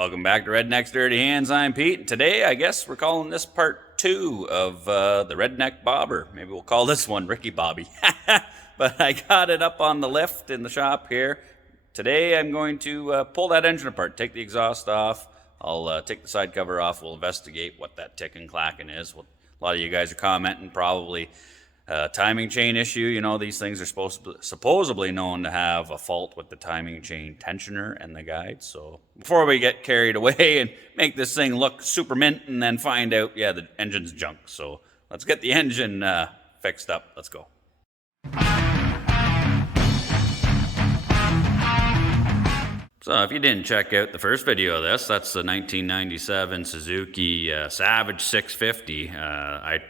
Welcome back to Redneck's Dirty Hands. I'm Pete. Today, I guess we're calling this part 2 of the Redneck Bobber. Maybe we'll call this one Ricky Bobby. But I got it up on the lift in the shop here. Today, I'm going to pull that engine apart, take the exhaust off. I'll take the side cover off. We'll investigate what that ticking clacking is. A lot of you guys are commenting probably. Timing chain issue, you know, these things are supposedly known to have a fault with the timing chain tensioner and the guide. So before we get carried away and make this thing look super mint and then find out, yeah, the engine's junk. So let's get the engine fixed up. Let's go. So if you didn't check out the first video of this, that's the 1997 Suzuki Savage 650. I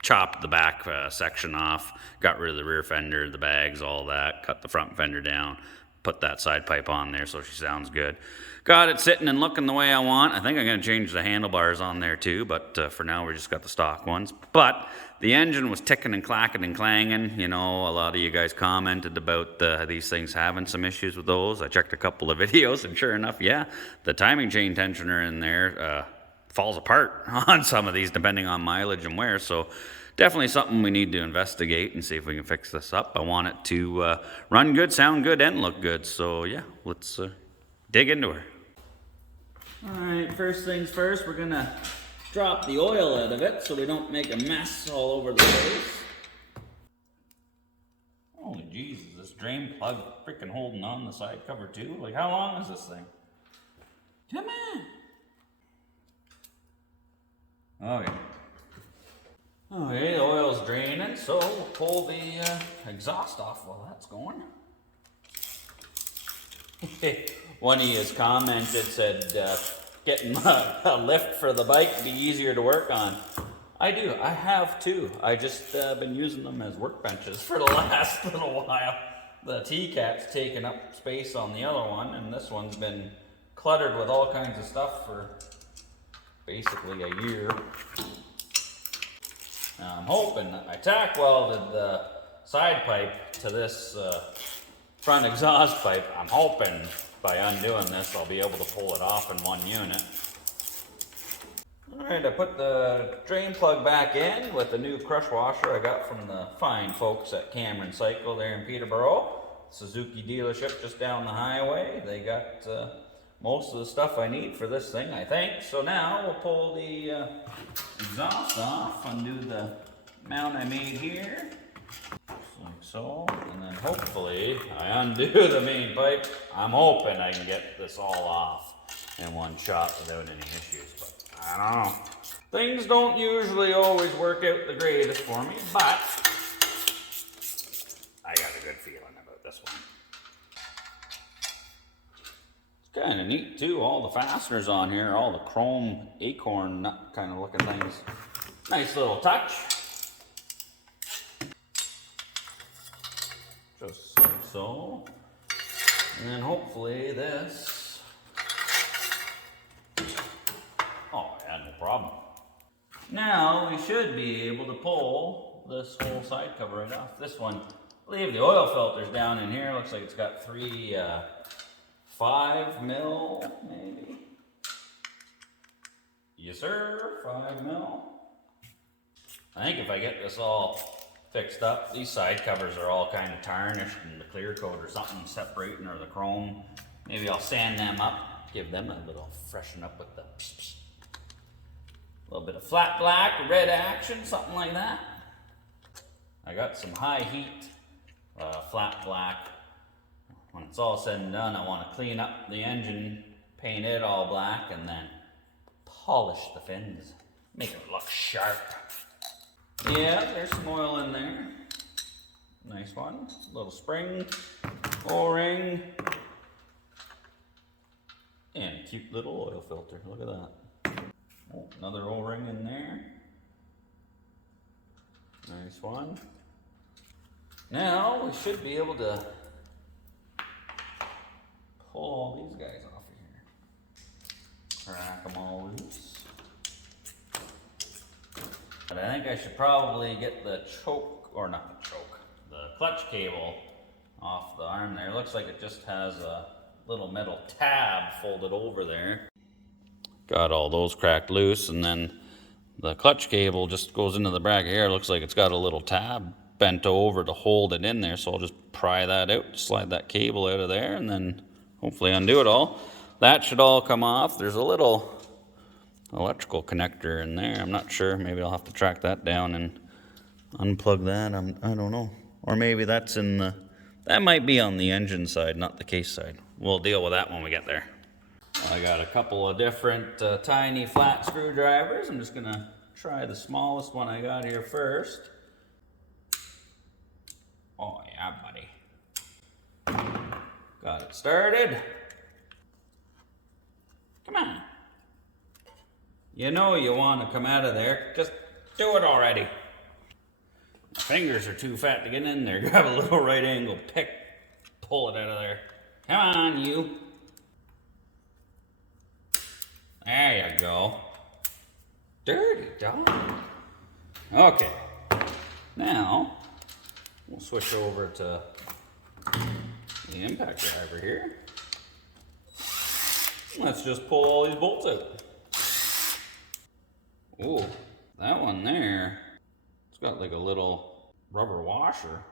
chopped the back section off, got rid of the rear fender, the bags, all that, cut the front fender down, put that side pipe on there so she sounds good. Got it sitting and looking the way I want. I think I'm going to change the handlebars on there too, but for now we just got the stock ones. But the engine was ticking and clacking and clanging. You know, a lot of you guys commented about these things having some issues with those. I checked a couple of videos and sure enough, yeah, the timing chain tensioner in there falls apart on some of these depending on mileage and wear. So definitely something we need to investigate and see if we can fix this up. I want it to run good, sound good, and look good. So yeah, let's dig into her. All right, first things first, we're gonna drop the oil out of it so we don't make a mess all over the place. Holy Jesus, this drain plug freaking holding on the side cover too. Like, how long is this thing? Come on. Okay. Okay, the oil's draining, so we'll pull the exhaust off while that's going. One of you has commented, said getting a lift for the bike would be easier to work on. I do, I have too. I just been using them as workbenches for the last little while. The T-cap's taken up space on the other one, and this one's been cluttered with all kinds of stuff for basically a year. Now I'm hoping, I tack welded the side pipe to this front exhaust pipe. I'm hoping by undoing this I'll be able to pull it off in one unit. Alright, I put the drain plug back in with the new crush washer I got from the fine folks at Cameron Cycle there in Peterborough. Suzuki dealership just down the highway. They got most of the stuff I need for this thing, I think. So now we'll pull the exhaust off, undo the mount I made here, like so, and then hopefully I undo the main pipe. I'm hoping I can get this all off in one shot without any issues, but I don't know. Things don't usually always work out the greatest for me, but I got a good feeling about this one. Kind of neat too, all the fasteners on here, all the chrome acorn nut kind of looking things. Nice little touch. Just like so. And then hopefully this. Oh yeah, no problem. Now we should be able to pull this whole side cover right off. This one, leave the oil filters down in here. Looks like it's got three 5 mil, maybe. Yes, sir, 5 mil. I think if I get this all fixed up, these side covers are all kind of tarnished and the clear coat or something separating, or the chrome. Maybe I'll sand them up, give them a little freshen up with the little bit of flat black, red action, something like that. I got some high heat flat black. When it's all said and done, I want to clean up the engine, paint it all black, and then polish the fins. Make it look sharp. Yeah, there's some oil in there. Nice one. Little spring, O-ring, and a cute little oil filter. Look at that. Oh, another O-ring in there. Nice one. Now we should be able to pull all these guys off of here. Crack them all loose. But I think I should probably get the choke, or not the choke, the clutch cable off the arm there. Looks like it just has a little metal tab folded over there. got all those cracked loose, and then the clutch cable just goes into the bracket here. It looks like it's got a little tab bent over to hold it in there, so I'll just pry that out, slide that cable out of there, and then hopefully undo it all. That should all come off. There's a little electrical connector in there. I'm not sure. Maybe I'll have to track that down and unplug that. I don't know. Or maybe that's in the... That might be on the engine side, not the case side. We'll deal with that when we get there. I got a couple of different tiny flat screwdrivers. I'm just gonna try the smallest one I got here first. Oh yeah, buddy. Got it started. Come on. You know you want to come out of there. Just do it already. My fingers are too fat to get in there. Grab a little right angle pick. Pull it out of there. Come on, you. There you go. Dirty dog. Okay. Now, we'll switch over to the impact driver here. Let's just pull all these bolts out. Ooh, that one there, it's got like a little rubber washer.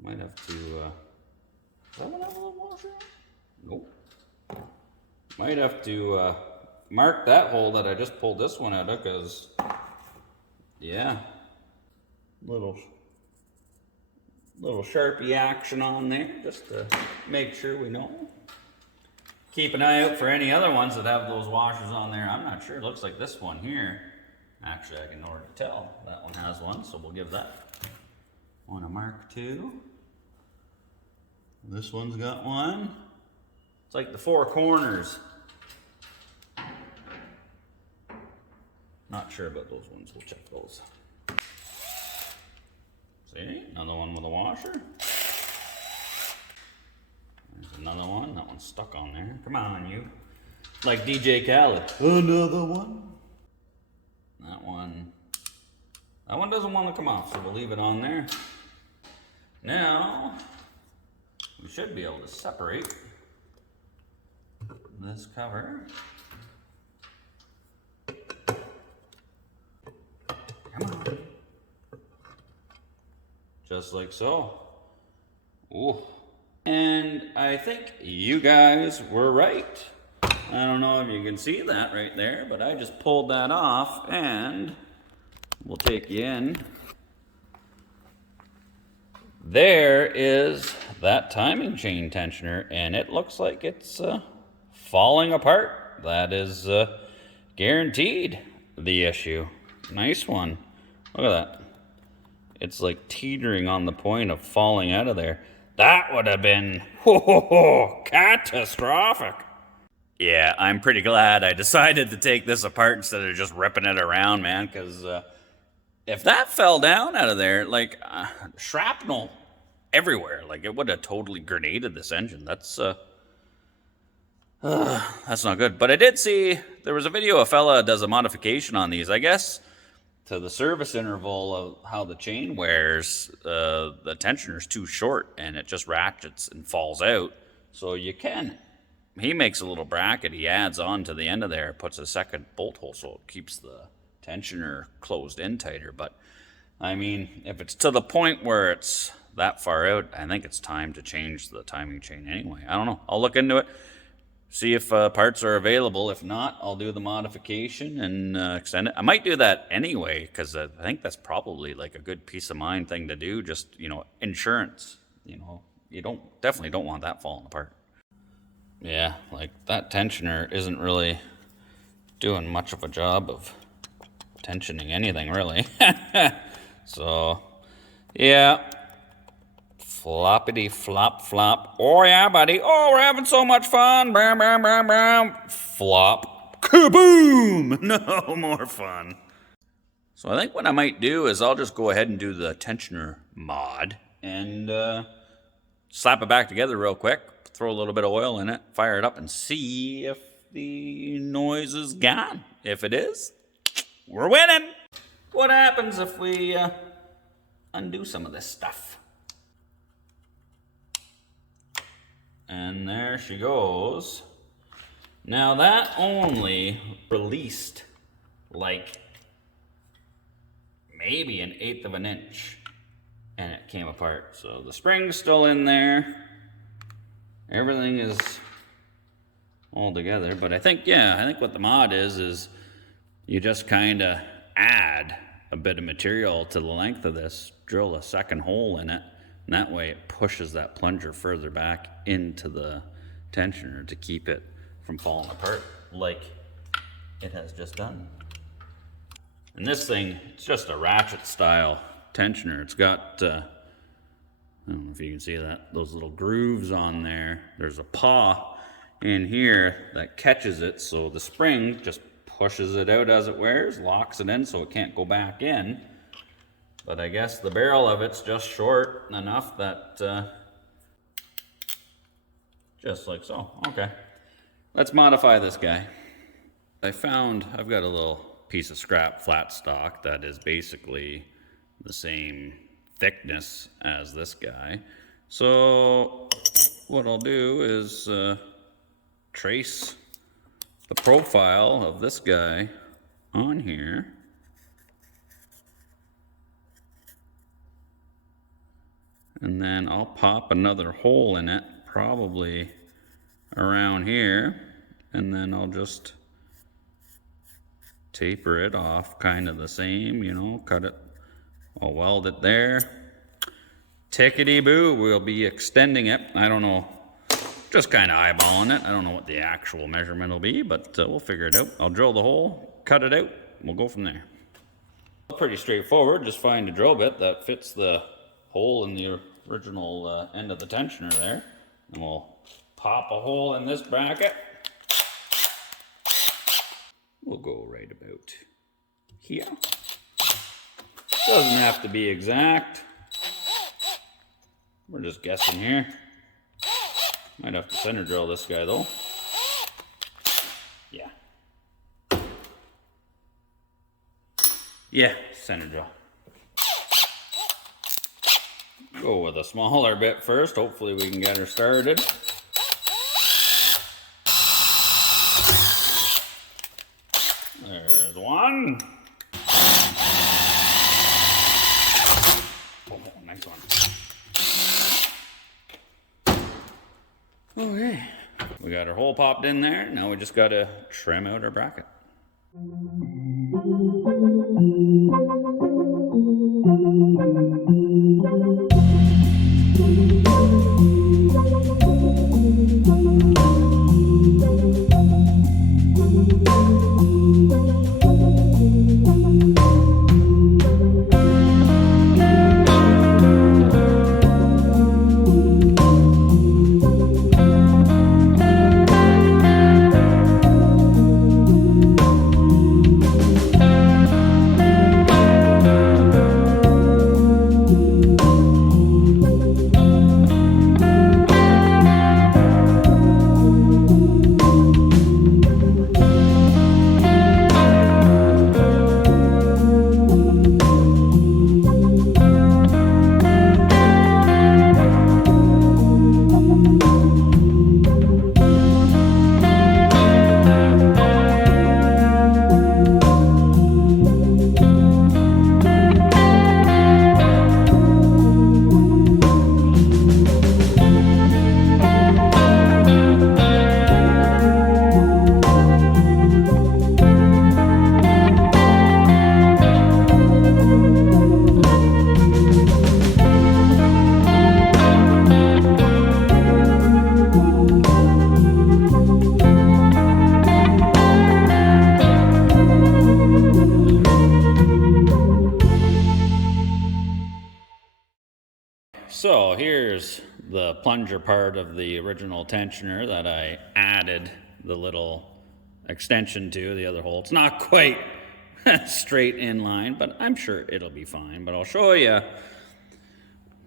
Might have to, does that one have a little washer? Nope. Might have to mark that hole that I just pulled this one out of, because, yeah, little Sharpie action on there, just to make sure we know. Keep an eye out for any other ones that have those washers on there. I'm not sure. It looks like this one here. Actually, I can already tell that one has one, so we'll give that one a mark too. This one's got one. It's like the four corners. Not sure about those ones. We'll check those. See? Another one with a washer. There's another one. That one's stuck on there. Come on, you. Like DJ Khaled. Another one. That one doesn't want to come off, so we'll leave it on there. Now, we should be able to separate this cover. Come on. Just like so. Ooh. And I think you guys were right. I don't know if you can see that right there, but I just pulled that off, and we'll take you in. There is that timing chain tensioner, and it looks like it's falling apart. That is guaranteed the issue. Nice one. Look at that. It's like teetering on the point of falling out of there. That would have been catastrophic. Yeah, I'm pretty glad I decided to take this apart instead of just ripping it around, man, because if that fell down out of there, like shrapnel everywhere, like it would have totally grenaded this engine. That's not good. But I did see there was a video a fella does a modification on these, I guess, to the service interval of how the chain wears. The tensioner's too short and it just ratchets and falls out. So you can. He makes a little bracket he adds on to the end of there, puts a second bolt hole so it keeps the tensioner closed in tighter. But I mean, if it's to the point where it's that far out, I think it's time to change the timing chain anyway. I don't know. I'll look into it, see if parts are available. If not, I'll do the modification and extend it. I might do that anyway, because I think that's probably like a good peace of mind thing to do. Just, you know, insurance, you know, you definitely don't want that falling apart. Yeah, like that tensioner isn't really doing much of a job of tensioning anything, really. So, yeah. Floppity flop flop. Oh, yeah, buddy. Oh, we're having so much fun. Bam, bam, bam, bam. Flop. Kaboom! No more fun. So I think what I might do is I'll just go ahead and do the tensioner mod and slap it back together real quick. Throw a little bit of oil in it, fire it up, and see if the noise is gone. If it is, we're winning. What happens if we undo some of this stuff? And there she goes. Now that only released like maybe 1/8 of an inch, and it came apart. So the spring's still in there. Everything is all together, but I think what the mod is you just kind of add a bit of material to the length of this, drill a second hole in it, and that way it pushes that plunger further back into the tensioner to keep it from falling apart like it has just done. And this thing, it's just a ratchet style tensioner. It's got, I don't know if you can see that, those little grooves on there. There's a paw in here that catches it, so the spring just pushes it out as it wears, locks it in so it can't go back in. But I guess the barrel of it's just short enough that, just like so. Okay, let's modify this guy. I've got a little piece of scrap flat stock that is basically the same thickness as this guy. So what I'll do is trace the profile of this guy on here. And then I'll pop another hole in it, probably around here, and then I'll just taper it off kind of the same, you know, cut it, I'll weld it there. Tickety-boo, we'll be extending it. I don't know, just kind of eyeballing it. I don't know what the actual measurement will be, but we'll figure it out. I'll drill the hole, cut it out, we'll go from there. Pretty straightforward, just find a drill bit that fits the hole in the original end of the tensioner there. And we'll pop a hole in this bracket. We'll go right about here. Doesn't have to be exact. We're just guessing here. Might have to center drill this guy though. Yeah. Yeah, center drill. Go with a smaller bit first. Hopefully we can get her started. There's one. Oh, nice one. Okay. We got our hole popped in there. Now we just got to trim out our bracket. So here's the plunger part of the original tensioner that I added the little extension to the other hole. It's not quite straight in line, but I'm sure it'll be fine. But I'll show you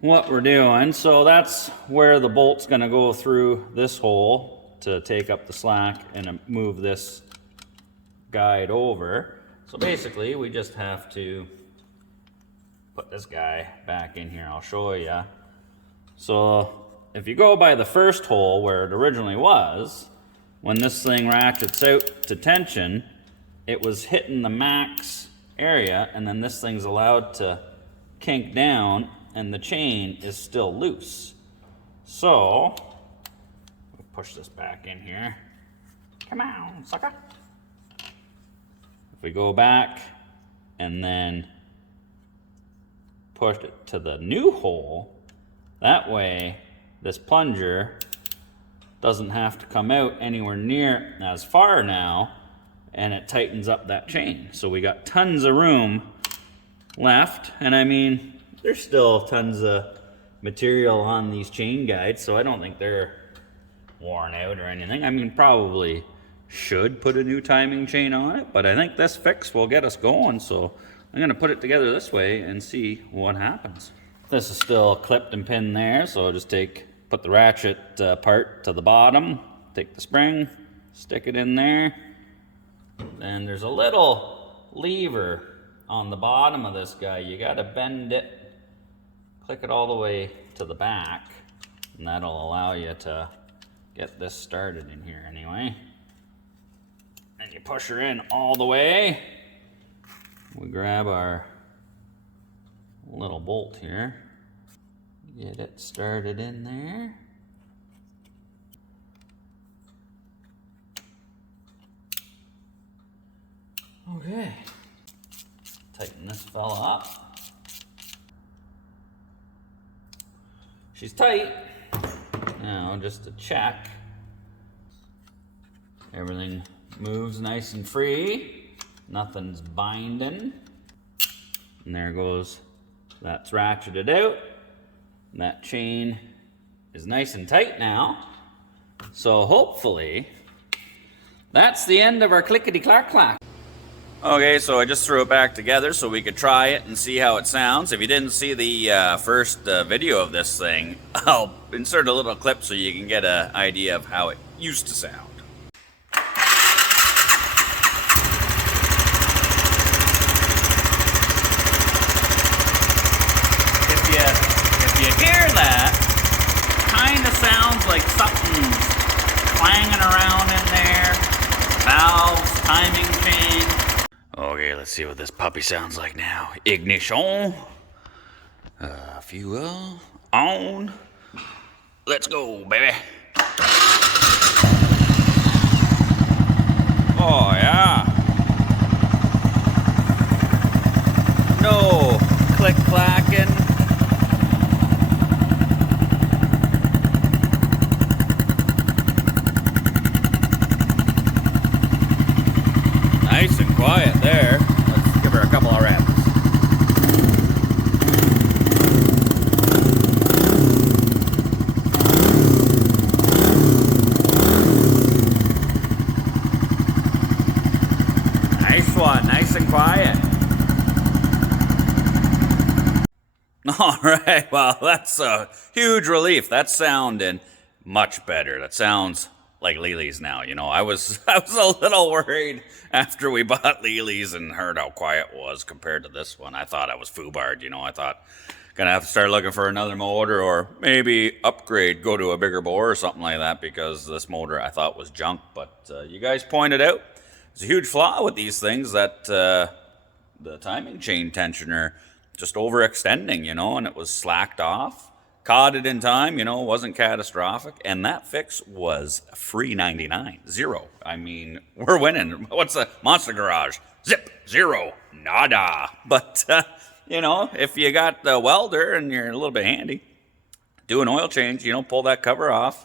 what we're doing. So that's where the bolt's going to go through this hole to take up the slack and move this guide over. So basically we just have to put this guy back in here. I'll show you. So if you go by the first hole where it originally was, when this thing ratchets out to tension, it was hitting the max area, and then this thing's allowed to kink down, and the chain is still loose. So, we'll push this back in here. Come on, sucker. If we go back and then push it to the new hole, that way this plunger doesn't have to come out anywhere near as far now, and it tightens up that chain. So we got tons of room left, and I mean, there's still tons of material on these chain guides, so I don't think they're worn out or anything. I mean, probably should put a new timing chain on it, but I think this fix will get us going, so I'm gonna put it together this way and see what happens. This is still clipped and pinned there, so I'll just put the ratchet part to the bottom, take the spring, stick it in there, and there's a little lever on the bottom of this guy. You gotta bend it, click it all the way to the back, and that'll allow you to get this started in here anyway. And you push her in all the way. We grab our little bolt here, get it started in there. Okay, tighten this fella up. She's tight. Now, just to check, everything moves nice and free. Nothing's binding. And there goes, that's ratcheted out. That chain is nice and tight now. So hopefully, that's the end of our clickety-clack-clack. Okay, so I just threw it back together so we could try it and see how it sounds. If you didn't see the first video of this thing, I'll insert a little clip so you can get an idea of how it used to sound. If you hear that, kind of sounds like something's clanging around in there. Valves, timing chain. Okay, let's see what this puppy sounds like now. Ignition. Fuel on. Let's go, baby. Oh, yeah. No click-clacking. Nice and quiet there. Let's give her a couple of reps. Nice one, nice and quiet. All right, well, that's a huge relief. That's sounding much better. That sounds like Lely's now, you know. I was a little worried after we bought Lely's and heard how quiet it was compared to this one. I thought I was foobarred, you know. I thought gonna have to start looking for another motor or maybe upgrade, go to a bigger bore or something like that, because this motor I thought was junk. But you guys pointed out there's a huge flaw with these things, that the timing chain tensioner just overextending, you know, and it was slacked off. Caught it in time, you know, wasn't catastrophic, and that fix was free 99, zero. I mean, we're winning. What's the Monster Garage? Zip, zero, nada. But, you know, if you got the welder and you're a little bit handy, do an oil change, you know, pull that cover off,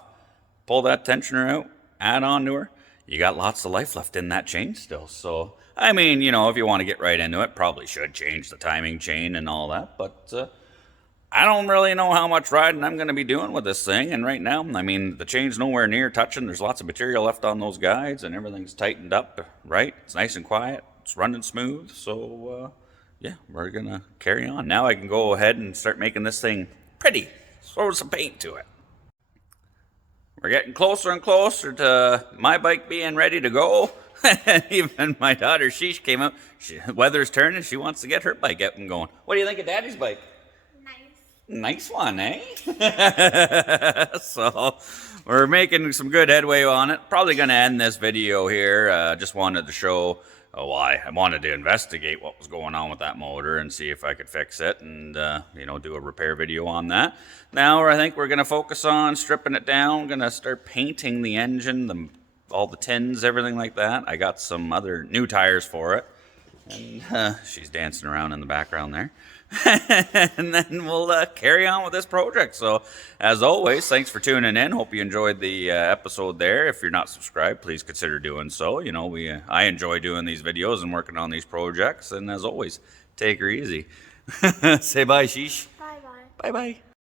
pull that tensioner out, add on to her, you got lots of life left in that chain still. So, I mean, you know, if you want to get right into it, probably should change the timing chain and all that, but I don't really know how much riding I'm going to be doing with this thing. And right now, I mean, the chain's nowhere near touching. There's lots of material left on those guides, and everything's tightened up, right? It's nice and quiet. It's running smooth. So, yeah, we're going to carry on. Now I can go ahead and start making this thing pretty. Throw some paint to it. We're getting closer and closer to my bike being ready to go. Even my daughter, she came out. Weather's turning. She wants to get her bike out and going. What do you think of Daddy's bike? Nice. Nice one, eh? So we're making some good headway on it. Probably going to end this video here. Just wanted to show why I wanted to investigate what was going on with that motor and see if I could fix it and do a repair video on that. Now I think we're going to focus on stripping it down. Going to start painting the engine, all the tins, everything like that. I got some other new tires for it. And she's dancing around in the background there. And then we'll carry on with this project. So, as always, thanks for tuning in. Hope you enjoyed the episode there. If you're not subscribed, please consider doing so. I enjoy doing these videos and working on these projects. And as always, take her easy. Say bye, sheesh. Bye-bye. Bye-bye.